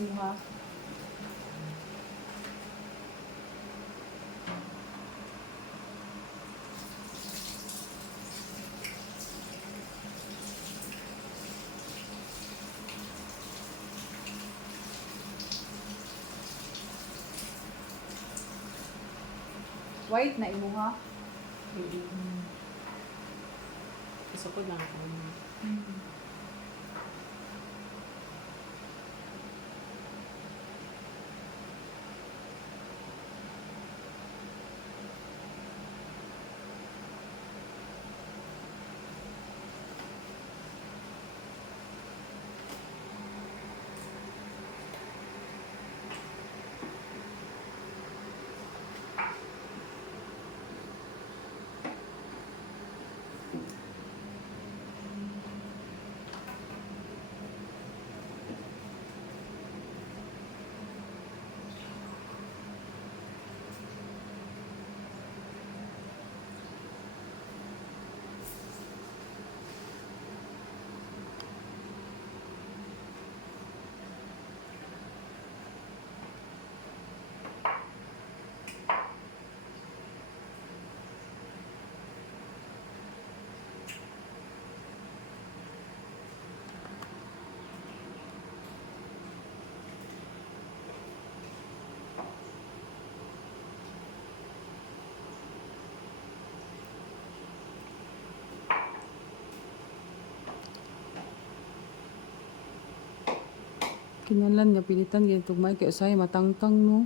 nimo ha. White na imo ha. Gusto ko lang ako. Kinahanglan nga pilitan gyud tugmay kay usahay matangtang no.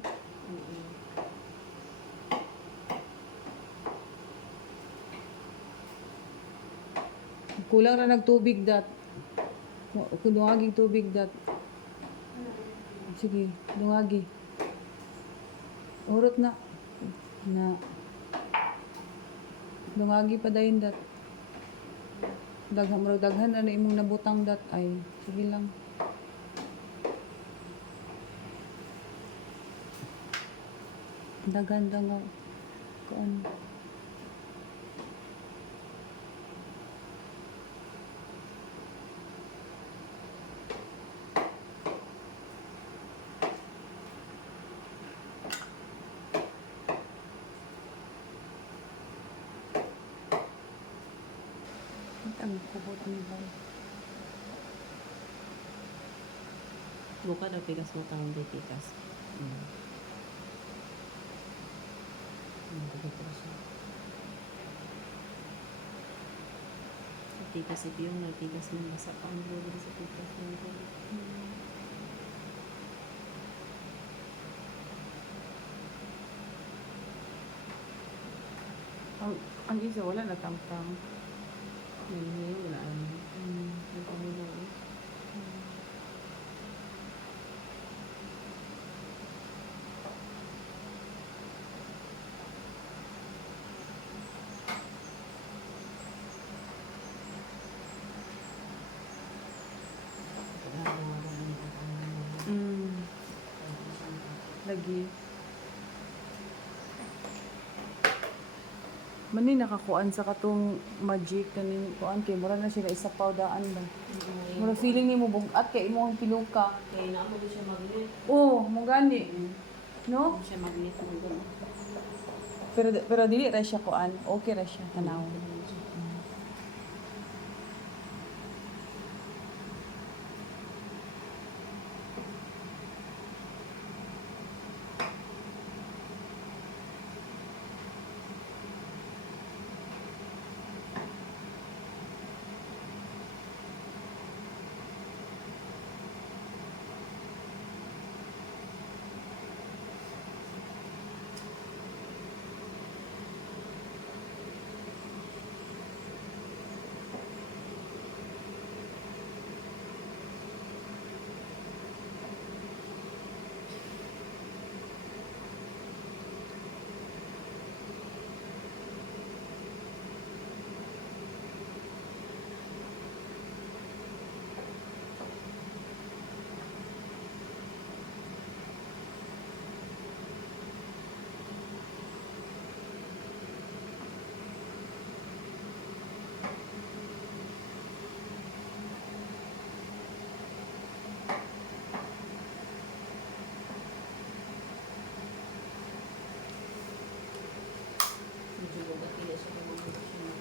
Kulang ra nagtubig dat. Kung dungagi tubig dat. Sige, dungagi. Urot na. Na. Dungagi pa dayon dat. Daghan na imong nabutang dat ay. Sige lang. Daghan nga kuan. Ang kubot ni ba? Buka daw pikas mo tanong di pikas. Dito siya. Sa pikas ito yung nagpikas ng basa pa ang dulo sa pikas ng dulo. Ang isa wala na tangtang. Wala ano. Ang pangulo. Lagi. Mani nakakuan sa katong magic kaning kuan kay mura na siya isa pawdaan ba. Mura feeling nimo bugat kay imong pinuka. Kaya naamo din siya magnet. Oh, mo gani. No? Siya magnet mo doon. Pero dili ra siya kuan. Okay ra siya tanaw.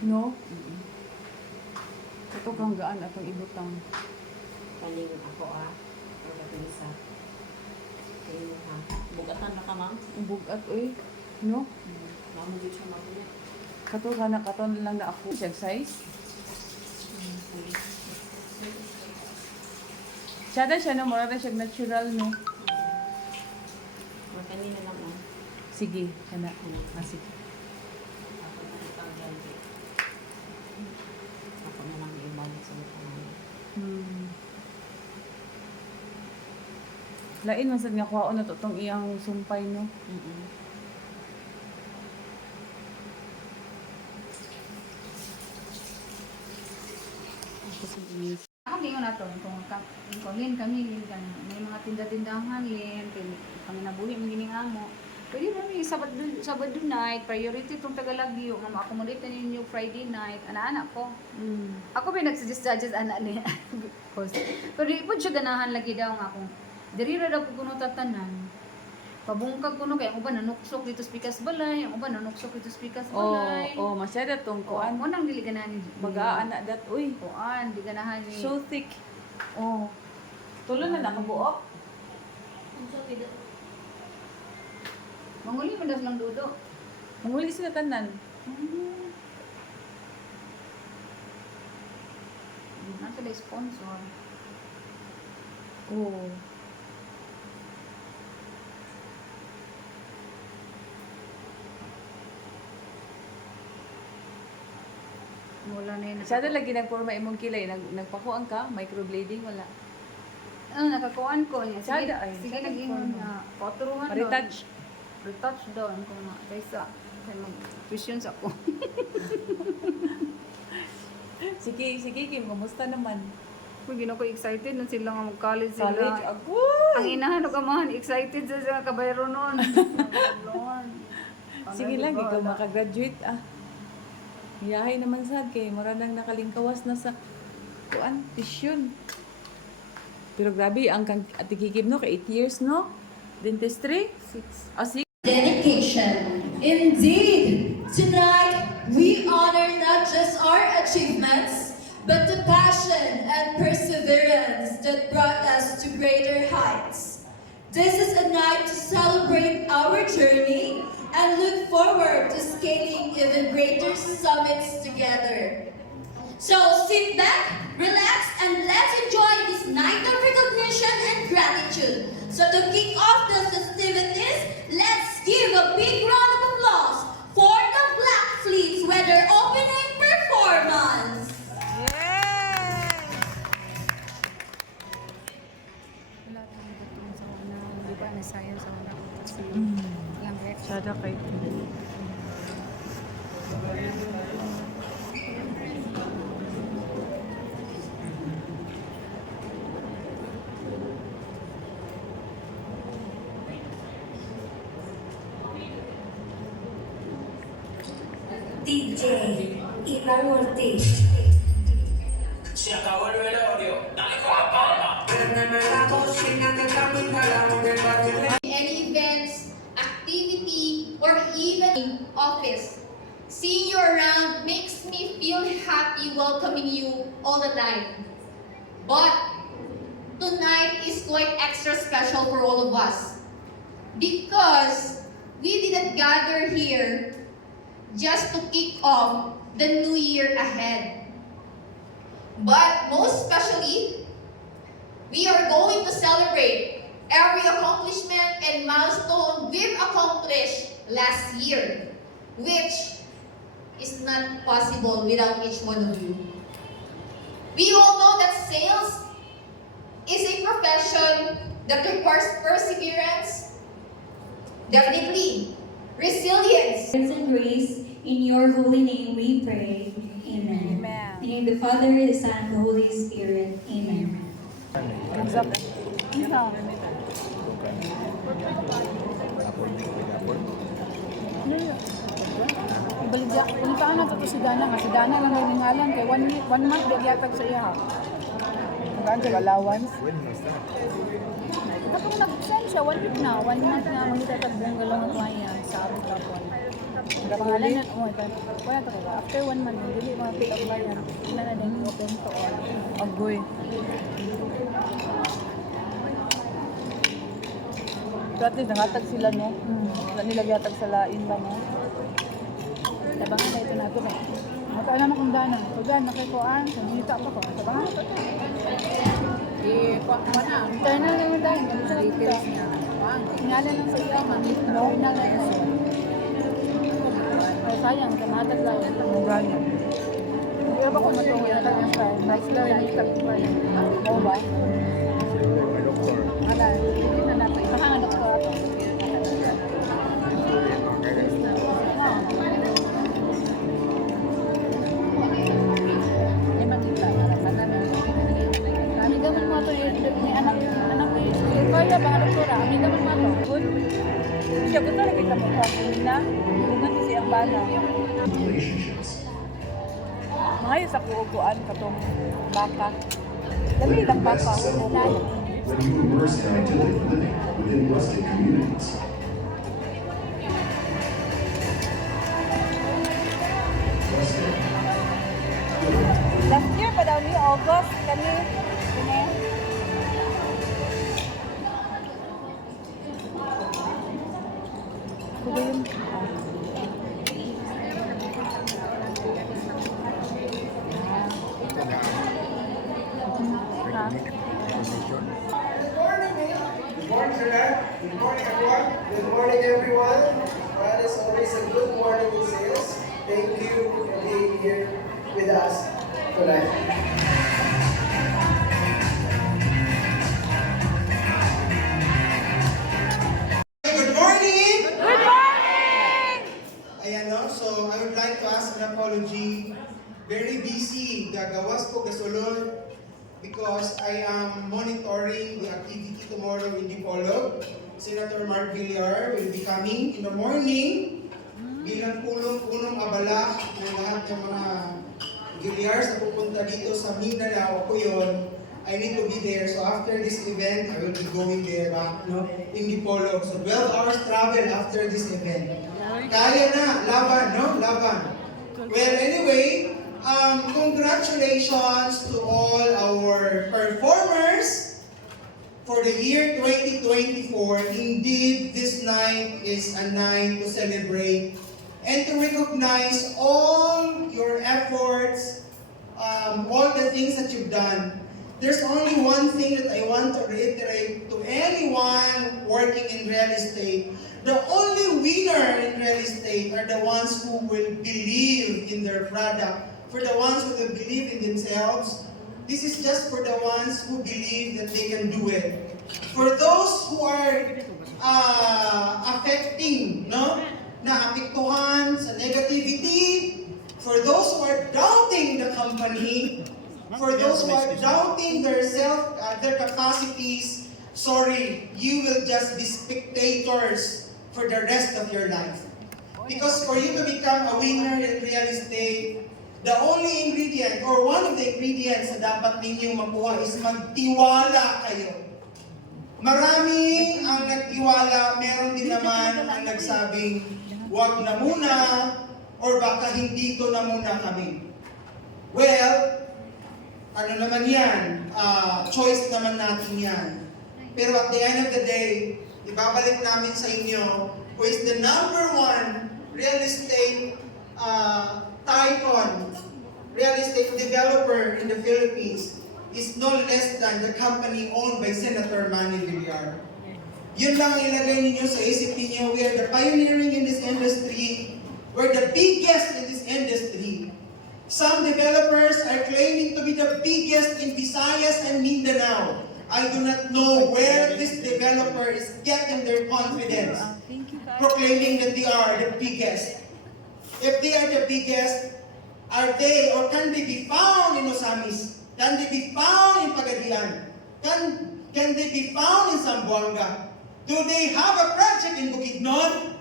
No? Ito hanggaan atong ibutang. Palingon ako Ang katong isa. Kayo ha. Bugatan na ka, ma'am? Ang bugat, oy. No? Mamugit siya mamugit. Kato na katon lang na ako. Siya size. Sada siya no, mura na siya natural no. Kanina lang Sige, kana. Sige. Ako na lang ibalik sa mga. Lain man sad nga kuhaon na to tong iyang sumpay no. Ako gingon nato kung lin kami kan may mga tinda-tindahan lin kami nabuhi mo gining amo. Pwede ba mi Sabado night priority tong Tagalagyo ma-accommodate ninyo Friday night ana-ana ko. Ako ba nagsuggest ana ni host. Pero di po siya ganahan lagi daw nga akong diri ra daw ko kuno tatanan. Pabungkag kuno kay ang uban nanuksok dito sa Pikas Balay, ang uban nanuksok dito sa Pikas Balay. Masyado tong kuan. Mo nang dili ganahan ni Mag-aana dat uy. kuan, di ganahan ni. So thick. Tulo na nakabuok. Manguli mo das lang dudo. Manguli sila tanan. Nasa na sponsor. Oh. Wala na yun. Masyado lagi nagporma imong kilay. Nagpakuan ka? Microblading? Wala. Nakakuan ko niya. Sige, Sada ay, sige sada nag-ingon forma. na. Paturuhan doon. Retouch. Retouch doon. Kung na. Kaysa. Kaya mag-questions ako. Sige, Kim. Kumusta naman? Kung gino ko excited na sila nga mag-college sila. College? Ako! Ang inahan ko man, excited sa kabayro nun. Lord. Sige lang, ikaw makagraduate Yahay naman sad kay maranang nakalingkawas na sa kuan, tisyon. Pero grabe, ang Ate Kikib no, kay 8 years no? Dentistry? 6. Dedication. Indeed, tonight we honor not just our achievements, but the passion and perseverance that brought us to greater heights. This is a night to celebrate our journey and look forward to scaling even greater summits together. So sit back, relax, and let's enjoy this night of recognition and gratitude. So to kick off the festivities, let's give a big round of applause for the Black Fleets with their opening performance. Wala tayong gatong sa una. Di ba nasayaw sa una ko kasi yung rex. Sada kay DJ Iván Ortiz. Se acabó el velorio. Dale con la palma. Any events, activity, or even office. Seeing you around makes me feel happy welcoming you all the time. But tonight is quite extra special for all of us because we didn't gather here just to kick off the new year ahead. But most especially, we are going to celebrate every accomplishment and milestone we've accomplished last year, which is not possible without each one of you. We all know that sales is a profession that requires perseverance, definitely, resilience, And grace, in your holy name we pray. Amen. Amen. In the name of the Father, the Son, and the Holy Spirit. Amen. Ibaligya, puntaan na to si Dana nga. Si Dana lang may ningalan kay one month yatag sa iya. Magkaan siya allowance? Kapag nag-send siya, 1 week na. 1 month na, mangitatag buong galong client sa Abu Dhabi. Pangalan na, wala to ka. After 1 month, dili mga pick up bayan. Wala na din open to all. Agoy. So at least nangatag sila, no? Wala nila gatag sa lain ba, no? Tabangan na ito natin eh. Mata naman kung dana. Pag dana kay Kuan, sanita pa ko. Tabangan ito to. Internal naman dahil. Ganun sa details niya. Ngalan lang sa iyo, internal na yan. Ay, sayang, kamatag lang. Ang gano'n. Pero ba kung matungkol na tayo sa nice lang yung isang pa yun. Oo ba? Wala, hindi na natin. Nakahanap ko ako. Ay, magkita. Kami gaman mo ito, ni anak ko yung kaya ba, doktora, kami gaman mo ito. Good. Siya ko talaga kita mo sa na. Bungan si ang bana. Mahayo sa kuupuan katong baka. Dali lang baka. When you immerse in idyllic living within rustic communities. Last year pa daw ni August kami. Kini. Kuya yun. Ha? Good morning, Jeanette. Good morning, everyone. Good morning, everyone. That is always a good morning in sales. Thank you for being here with us tonight. Good morning! Good morning! Ayan, no? So, I would like to ask an apology. Very busy. Gagawas ko gasulod because I am monitoring the activity tomorrow in Dipolog. Senator Mark Villar will be coming in the morning bilang punong abala ng lahat ng mga Villar's na pupunta dito sa Mindanao. Ako yun, I need to be there. So after this event, I will be going there back, no, in Dipolog. So 12 hours travel after this event. Kaya na, laban, no? Laban. Well, anyway, congratulations to all our performers for the year 2024. Indeed, this night is a night to celebrate and to recognize all your efforts, all the things that you've done. There's only one thing that I want to reiterate to anyone working in real estate. The only winner in real estate are the ones who will believe in their product. For the ones who will believe in themselves, this is just for the ones who believe that they can do it. For those who are affecting, no, naapektuhan sa negativity, for those who are doubting the company, for those who are doubting their capacities, sorry, you will just be spectators for the rest of your life. Because for you to become a winner in real estate, the only ingredient or one of the ingredients na dapat ninyong makuha is magtiwala kayo. Maraming ang nagtiwala, meron din naman ang nagsabing, wag na muna, or baka hindi ko na muna kami. Well, ano naman yan? Choice naman natin yan. Pero at the end of the day, ibabalik namin sa inyo who is the #1 real estate tycoon, real estate developer in the Philippines is no less than the company owned by Senator Manny Villar. Yun lang ilagay ninyo sa isip ninyo. We are the pioneering in this industry. We're the biggest in this industry. Some developers are claiming to be the biggest in Visayas and Mindanao. I do not know where this developer is getting their confidence, proclaiming that they are the biggest. If they are the biggest, are they or can they be found in Osamis? Can they be found in Pagadian? Can they be found in Zamboanga? Do they have a project in Bukidnon?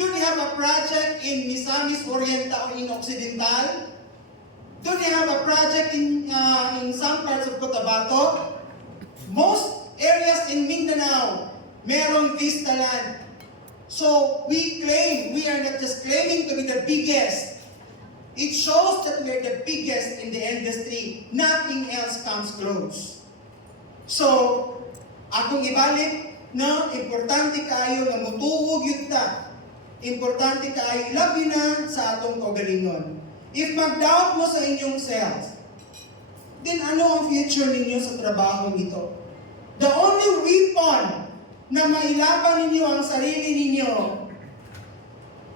Do they have a project in Misamis Oriental or in Occidental? Do they have a project in some parts of Cotabato? Most areas in Mindanao, merong vista land. So we claim, we are not just claiming to be the biggest. It shows that we are the biggest in the industry. Nothing else comes close. So, akong ibalik, no, importante kayo na mutuog yun ta. Importante kayo labi na sa atong kaugalingon. If mag-doubt mo sa inyong self, then ano ang future ninyo sa trabaho nito? The only weapon na mailaban ninyo ang sarili ninyo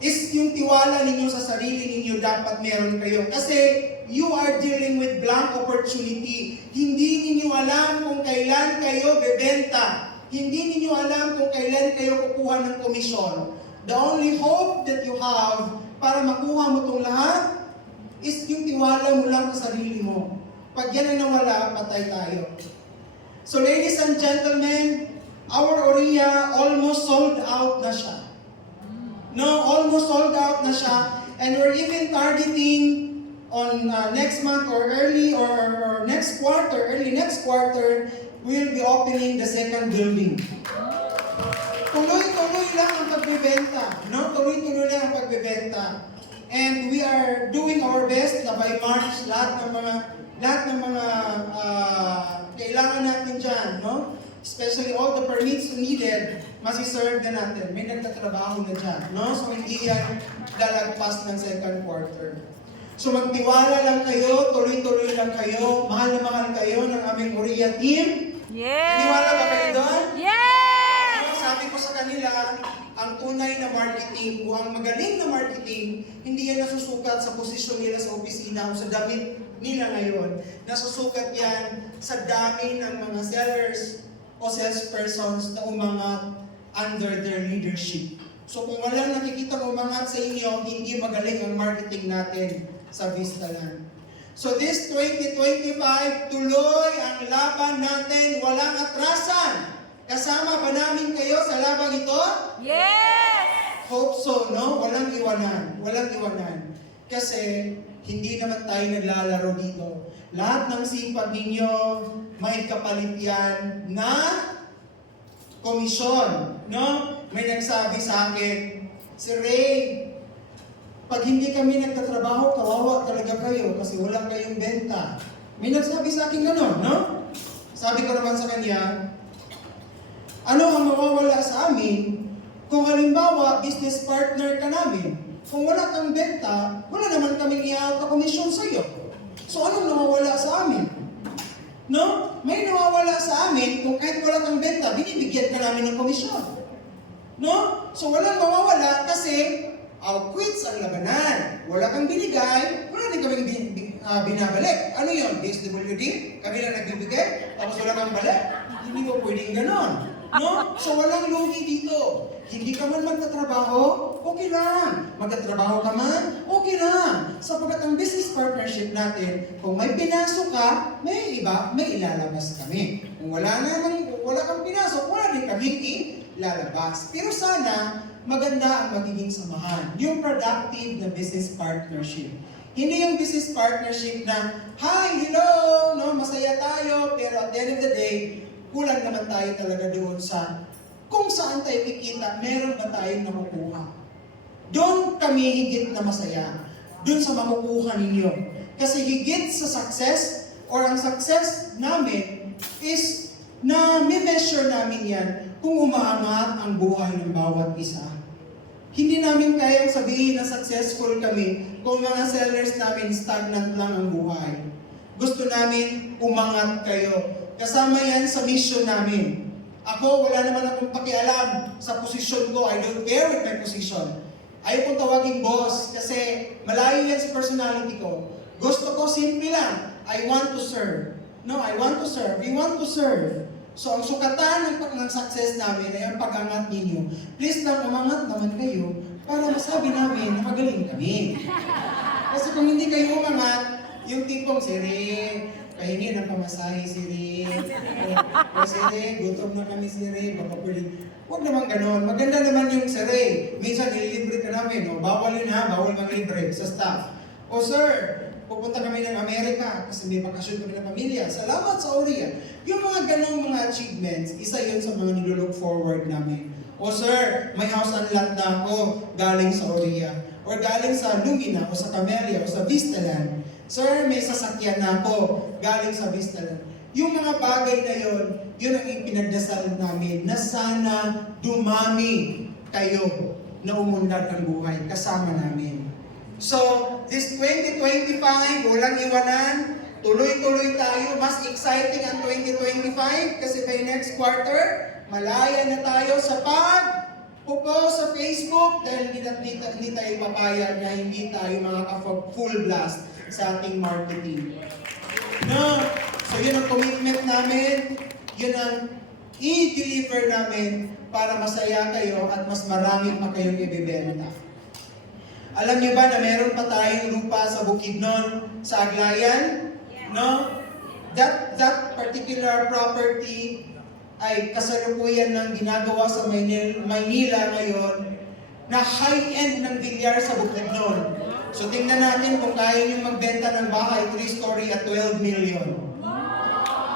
is yung tiwala ninyo sa sarili ninyo dapat meron kayo. Kasi you are dealing with blank opportunity. Hindi ninyo alam kung kailan kayo bebenta. Hindi ninyo alam kung kailan kayo kukuha ng komisyon. The only hope that you have para makuha mo itong lahat is yung tiwala mo lang sa sarili mo. Pag yan ay nawala, patay tayo. So ladies and gentlemen, our Oria almost sold out na siya. No, almost sold out na siya. And we're even targeting on next month or early next quarter, we'll be opening the second building. Tuloy-tuloy lang ang pagbebenta. No? Tuloy-tuloy lang ang pagbebenta. And we are doing our best na by March, lahat ng mga kailangan natin dyan, no? Especially all the permits needed, masiserve na natin. May nagtatrabaho na dyan, no? So hindi yan lalagpas ng second quarter. So magtiwala lang kayo, tuloy-tuloy lang kayo, mahal na mahal kayo ng aming Oria team. Yes! Iniwala ba kayo doon? Yes! So, sabi ko sa kanila, ang tunay na marketing, o ang magaling na marketing, hindi yan nasusukat sa posisyon nila sa opisina o sa damit nila ngayon. Nasusukat yan sa dami ng mga sellers o salespersons na umangat under their leadership. So kung walang nakikita umangat sa inyo, hindi magaling ang marketing natin sa Vistaland. So this 2025, tuloy ang laban natin, walang atrasan. Kasama ba namin kayo sa labang ito? Yes! Hope so, no? Walang iwanan. Walang iwanan. Kasi hindi naman tayo naglalaro dito. Lahat ng sipag ninyo, may kapalit yan na komisyon. No? May nagsabi sa akin, si Ray, pag hindi kami nagtatrabaho, kawawa talaga kayo kasi wala kayong benta. May nagsabi sa akin gano'n, no? Sabi ko naman sa kanya, ano ang mawawala sa amin kung halimbawa business partner ka namin? Kung wala kang benta, wala naman kaming i-out na komisyon sa iyo. So anong nawawala sa amin? No? May nawawala sa amin kung kahit wala kang benta, binibigyan ka namin ng komisyon. No? So walang mawawala kasi quits ang labanan. Wala kang binigay, wala din kaming binabalik. Ano yun? DSWD? Kami lang nagbibigay, tapos wala kang balik? Hindi mo pwedeng ganon. No? So walang lugi dito. Hindi ka man magtatrabaho, okay lang. Magtatrabaho ka man, okay lang. Sapagkat ang business partnership natin, kung may pinasok ka, may iba, may ilalabas kami. Kung wala kang pinasok, wala din kami ilalabas. Pero sana, maganda ang magiging samahan. Yung productive na business partnership. Hindi yung business partnership na, hi, hello, no, masaya tayo, pero at the end of the day, kulang naman tayo talaga doon sa kung saan tayo kikita, meron ba tayong nakukuha. Doon kami higit na masaya. Doon sa makukuha ninyo. Kasi higit sa success, or ang success namin is na measure namin yan kung umaangat ang buhay ng bawat isa. Hindi namin kayang sabihin na successful kami kung mga sellers namin stagnant lang ang buhay. Gusto namin umangat kayo. Kasama yan sa mission namin. Ako, wala naman akong pakialam sa posisyon ko. I don't care with my position. Ayaw kong tawagin boss kasi malayo yan sa personality ko. Gusto ko simple lang. I want to serve. No, I want to serve. We want to serve. So, ang sukatan ng success namin ay ang pag-angat ninyo. Please lang, umangat naman kayo para masabi namin na magaling kami. Kasi kung hindi kayo umangat, yung tipong, si Ray, pahingi ng pamasahe si Ray. O si Ray, gutom na kami si Ray, baka pwede. Huwag naman ganon. Maganda naman yung si Ray. Minsan, nililibre ka namin. O, bawal yun ha, bawal mag-libre sa staff. O sir, pupunta kami ng Amerika kasi may bakasyon kami ng pamilya. Salamat sa Oria. Yung mga ganong mga achievements, isa yun sa mga nilolook forward namin. O sir, may house and lot na ako galing sa Oria. Or galing sa Lumina, o sa Camellia, o sa Vistaland. Sir, may sasakyan na ako galing sa Vistaland. Yung mga bagay na yun ang ipinagdasal namin na sana dumami kayo na umunlad ng buhay kasama namin. So, this 2025, walang iwanan, tuloy-tuloy tayo. Mas exciting ang 2025 kasi by next quarter, malaya na tayo sa pag-post sa Facebook dahil hindi tayo papayag na hindi tayo makaka-full blast sa ating marketing. No? So yun ang commitment namin, yun ang i-deliver namin para masaya kayo at mas marami pa kayong ibibenta. Alam niyo ba na meron pa tayong lupa sa Bukidnon, sa Aglayan? No? That particular property ay kasalukuyan ng ginagawa sa Maynila ngayon na high-end ng bilyar sa Bukidnon. So tingnan natin kung kaya nyo magbenta ng bahay 3-story at 12 million.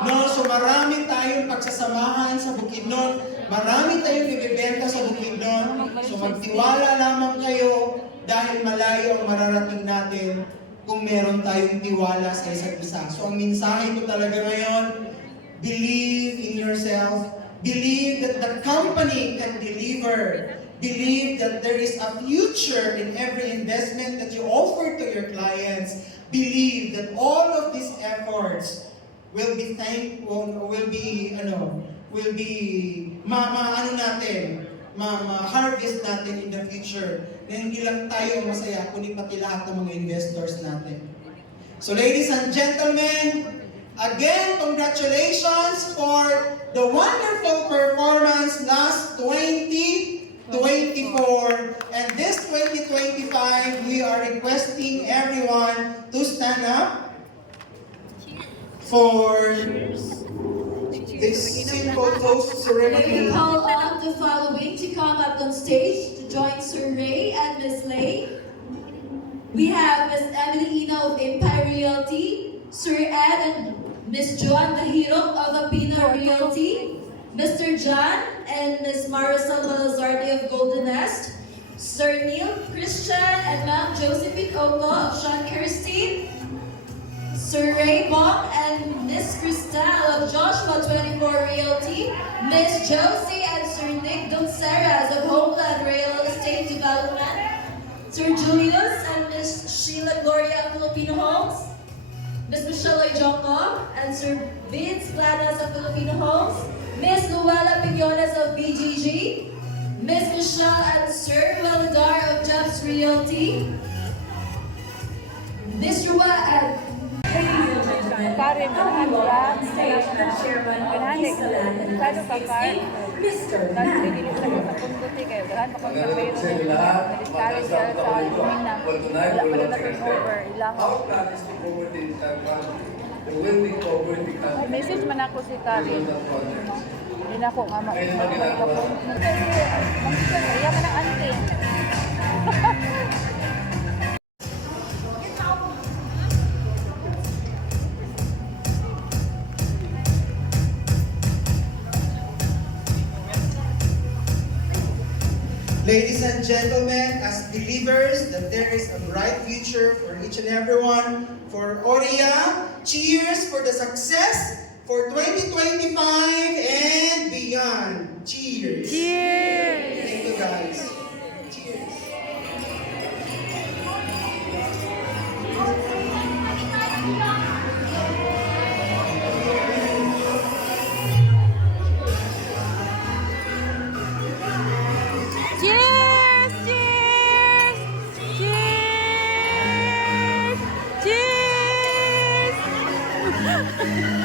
No, so marami tayong pagsasamahan sa Bukidnon, marami tayong ibibenta sa Bukidnon. So magtiwala lamang kayo dahil malayo ang mararating natin kung meron tayong tiwala sa isa't isa. So ang mensahe ko talaga ngayon, believe in yourself, believe that the company can deliver, believe that there is a future in every investment that you offer to your clients, believe that all of these efforts will be thankful, ma-harvest natin in the future. Na hindi lang tayo masaya, kundi pati lahat ng mga investors natin. So ladies and gentlemen, again, congratulations for the wonderful performance last 2024. And this 2025, we are requesting everyone to stand up for this simple toast We ceremony. call on the following to come up on stage to join Sir Ray and Miss Lay. We have Miss Emily Ina of Empire Realty, Sir Ed and Miss Joan Dahiro of Apina Realty, Mr. John and Miss Marisol Malazarte of Golden Nest, Sir Neil Christian and Ma'am Josephine Oko of Sean Kirstein, Sir Ray Bong and Miss Cristal of Joshua 24 Realty, Miss Josie and Sir Nick Donceras of Homeland Real Estate Development, Sir Julius and Miss Sheila Gloria of Filipino Homes, Miss Michelle Ojongo and Sir Vince Planas of Filipino Homes, Miss Luella Piñones of BGG, Miss Michelle and Sir Waladar of Jobs Realty, Miss Rua and Karin, ganahan lang. Ganahan, kano ka, Karin? Dahil hindi ko sa punduti kayo. Ganahan makapagpapayro na Karin ka sa Minang. Wala pa na turnover. Ilangaw. Message man ako si Karin. Hindi na ako nga makapagpapayro. Kaya man ang auntie. Ladies and gentlemen, as believers that there is a bright future for each and everyone, for Oria, cheers for the success for 2025 and beyond. Cheers! Cheers! Thank you guys. Cheers! Cheers! Cheers! Cheers! Cheers!